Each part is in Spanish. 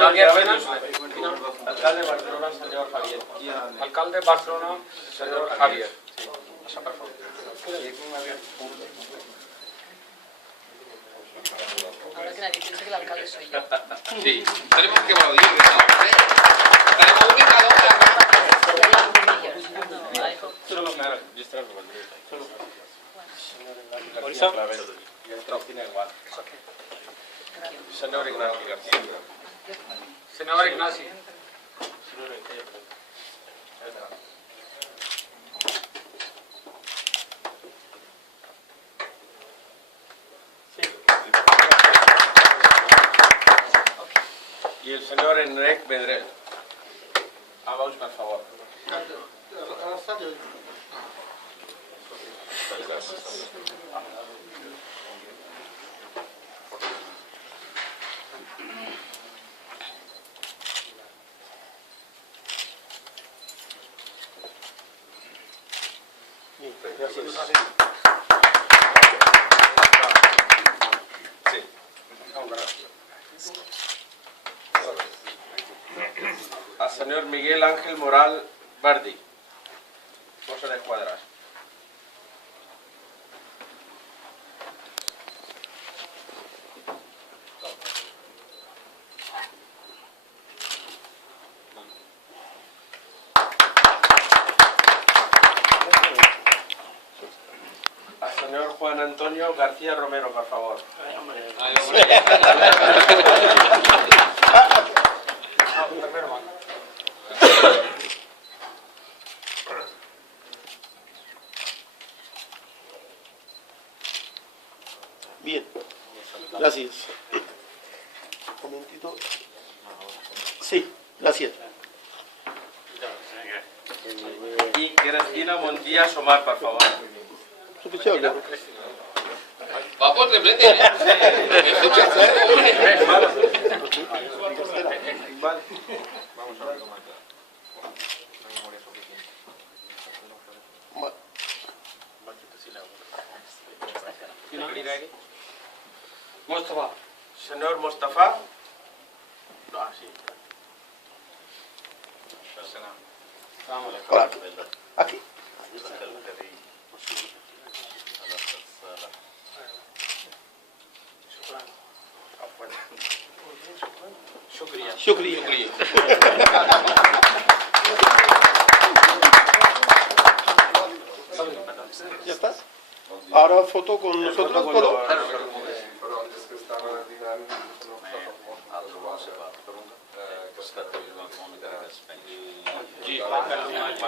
Alcalde de Barcelona, señor Javier. Alcalde de Barcelona, señor Javier. Ahora que nadie piensa que el alcalde soy yo. Sí, tenemos que aplaudir. Tenemos ubicado Solo me Señor Ignacio García. Señor Ignacio. Y el señor Enric Bedrell. Vamos, por favor. Al señor Miguel Ángel Moral Bardi. Cosa de Cuadras. Al señor Juan Antonio García Romero, por favor. Bien, gracias. Un momentito. Sí, gracias. Y Cristina Montilla Somar, por favor. Suficiente. va por triplete, ¿eh? Vamos a ver cómo está. Mustafa. Señor Mustafa. Ah, sí. Claro. Aquí. Shukriya. ¿Ya estás? Ahora foto con nosotros, ¿todo? Però antes que estava a dinar,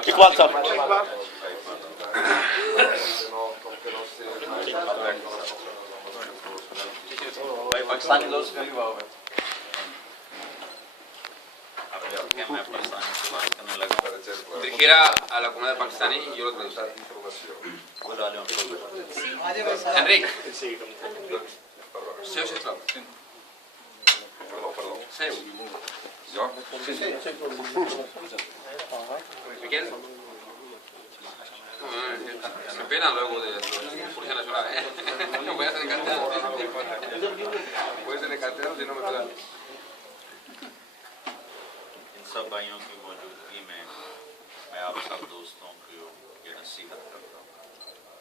¿Y WhatsApp? Dirigiera a la comunidad pakistaní y yo lo traduzco. Enric. Sí, claro. Sí. Jo? Miquel. Me pena luego de la Policía Nacional, ¿eh? No voy a hacer castellano. Voy a hacer castellano si no me pegan. इन सब भाइयों की मौजूदगी में मैं आप सब दोस्तों को ये नसीहत करता हूँ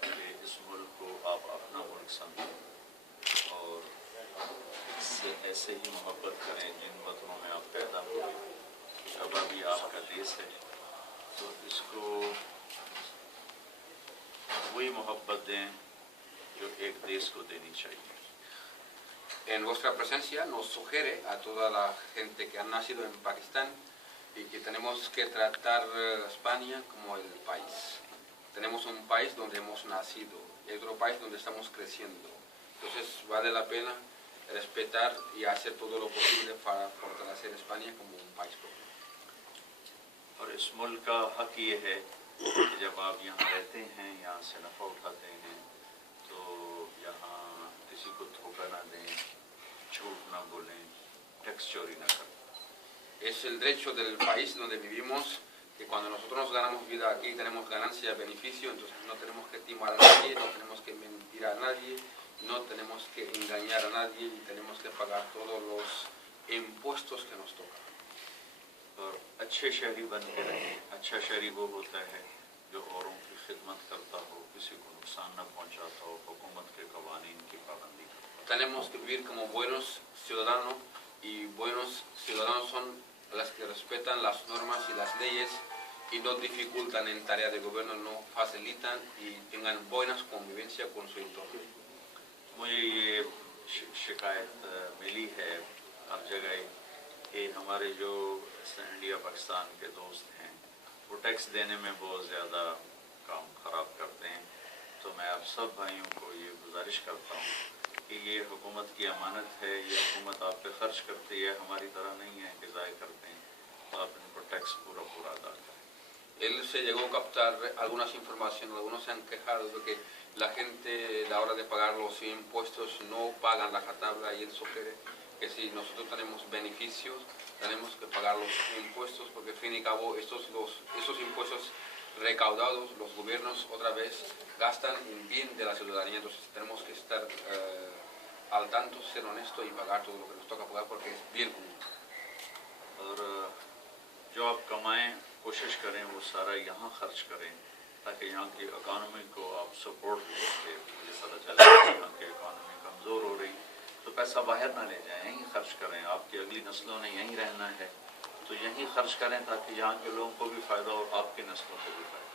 कि इस मुल्क को आप अपना मुल्क समझें और इससे ऐसे ही मोहब्बत करें जिन वतनों में आप पैदा हुए। अब अभी आपका देश है तो इसको वही मोहब्बत दें जो एक देश को देनी चाहिए। En vuestra presencia nos sugiere a toda la gente que ha nacido en Pakistán y que tenemos que tratar a España como el país. Tenemos un país donde hemos nacido y otro país donde estamos creciendo. Entonces vale la pena respetar y hacer todo lo posible para fortalecer España como un país propio. और इस मुल्क का हक ये है कि जब आप यहाँ रहते हैं, यहाँ से नफ़ा उठाते हैं तो यहाँ किसी को धोखा ना दें, झूठ ना बोलें, टैक्स चोरी ना करें। Es el derecho del país donde vivimos que cuando nosotros ganamos vida aquí tenemos ganancia, beneficio, entonces no tenemos que timar a nadie, no tenemos que mentir a nadie, no tenemos que engañar a nadie y tenemos que pagar todos los impuestos que nos tocan. और अच्छे शहरी बन के रहें। अच्छा शहरी वो होता है जो औरों की खिदमत करता हो, किसी को नुकसान न पहुंचाता हो, हुकूमत के कवानीन की पाबंदी करता हो। Tenemos que vivir como buenos ciudadanos, y buenos ciudadanos son las que respetan las normas y las leyes y no dificultan en tareas de gobierno, no facilitan y tengan buenas convivencia con su entorno. मुझे ये शिकायत मिली है हर जगह कि हमारे जो इंडिया पाकिस्तान के दोस्त हैं वो टैक्स देने में बहुत ज़्यादा काम ख़राब करते हैं। तो मैं आप सब भाइयों को ये गुजारिश करता हूँ कि ये हुकूमत की अमानत है, ये हुकूमत आप पे खर्च करती है, हमारी तरह नहीं है कि ज़ाय करते हैं। तो आप इनको टैक्स पूरा अदा करें। Él se llegó a captar algunas informaciones, algunos se han quejado de que la gente a la hora de pagar los impuestos no pagan la tabla, y él sugiere que si nosotros tenemos beneficios tenemos que pagar los impuestos, porque al fin y cabo esos impuestos recaudados los gobiernos otra vez gastan en bien de la ciudadanía. Entonces tenemos que estar al tanto, ser honestos y pagar todo lo que nos toca pagar porque es bien común. और जो आप कमाएं कोशिश करें वो सारा यहाँ खर्च करें ताकि यहाँ की इकॉनमी को आप सपोर्ट दें। मुझे पता चला कि यहाँ की इकॉनमी कमज़ोर हो रही तो पैसा बाहर ना ले जाएं, यहीं खर्च करें। आपकी अगली नस्लों ने यहीं रहना है तो यहीं खर्च करें ताकि यहाँ के लोगों को भी फ़ायदा और आपकी नस्लों को भी फ़ायदा।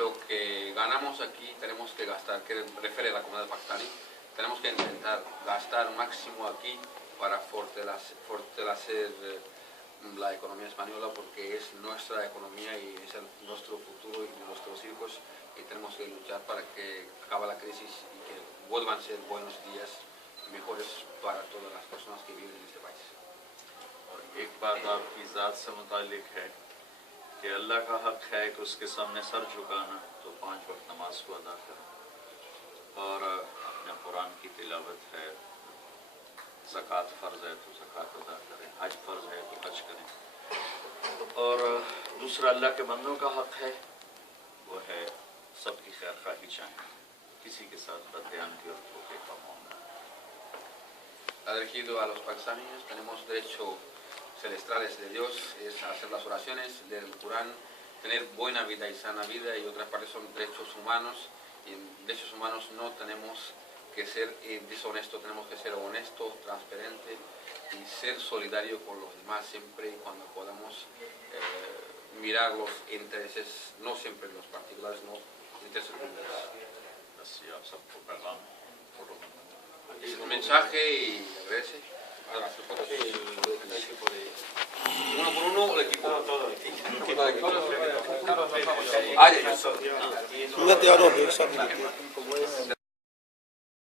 Lo que ganamos aquí tenemos que gastar, que refiere a la comunidad pakistaní, tenemos que intentar gastar máximo aquí para fortalecer la economía española, porque es nuestra economía y es nuestro futuro y nuestros hijos, y tenemos que luchar para que acabe la crisis y que vuelvan a ser buenos días mejores para todas las personas que viven en este país. और एक बात आपकी ज़ात से मुतालिक है कि अल्लाह का हक़ है कि उसके सामने सर झुकाना, तो 5 वक्त नमाज को अदा करें और अपने कुरान की तिलावत है, ज़कात फ़र्ज़ है तो ज़कात अदा करें, हज फ़र्ज़ है तो हज करें। और दूसरा अल्लाह के बंदों का हक़ है वो है सबकी खैर ख़ाही चाहें, किसी के साथ बदयानगी और धोखे का मामला। Dirigido a los pakistaníes, tenemos derechos celestiales de Dios, es hacer las oraciones, leer el Corán, tener buena vida y sana vida, y otras partes son derechos humanos, y en derechos humanos no tenemos que ser deshonestos, tenemos que ser honestos, transparentes y ser solidarios con los demás siempre y cuando podamos mirar los intereses, no siempre los particulares, no intereses públicos. बस ये आप सबको पैगाम फोटो में Es un mensaje y agradece. Uno por uno, el equipo. पूरा तैयार हो गया सब।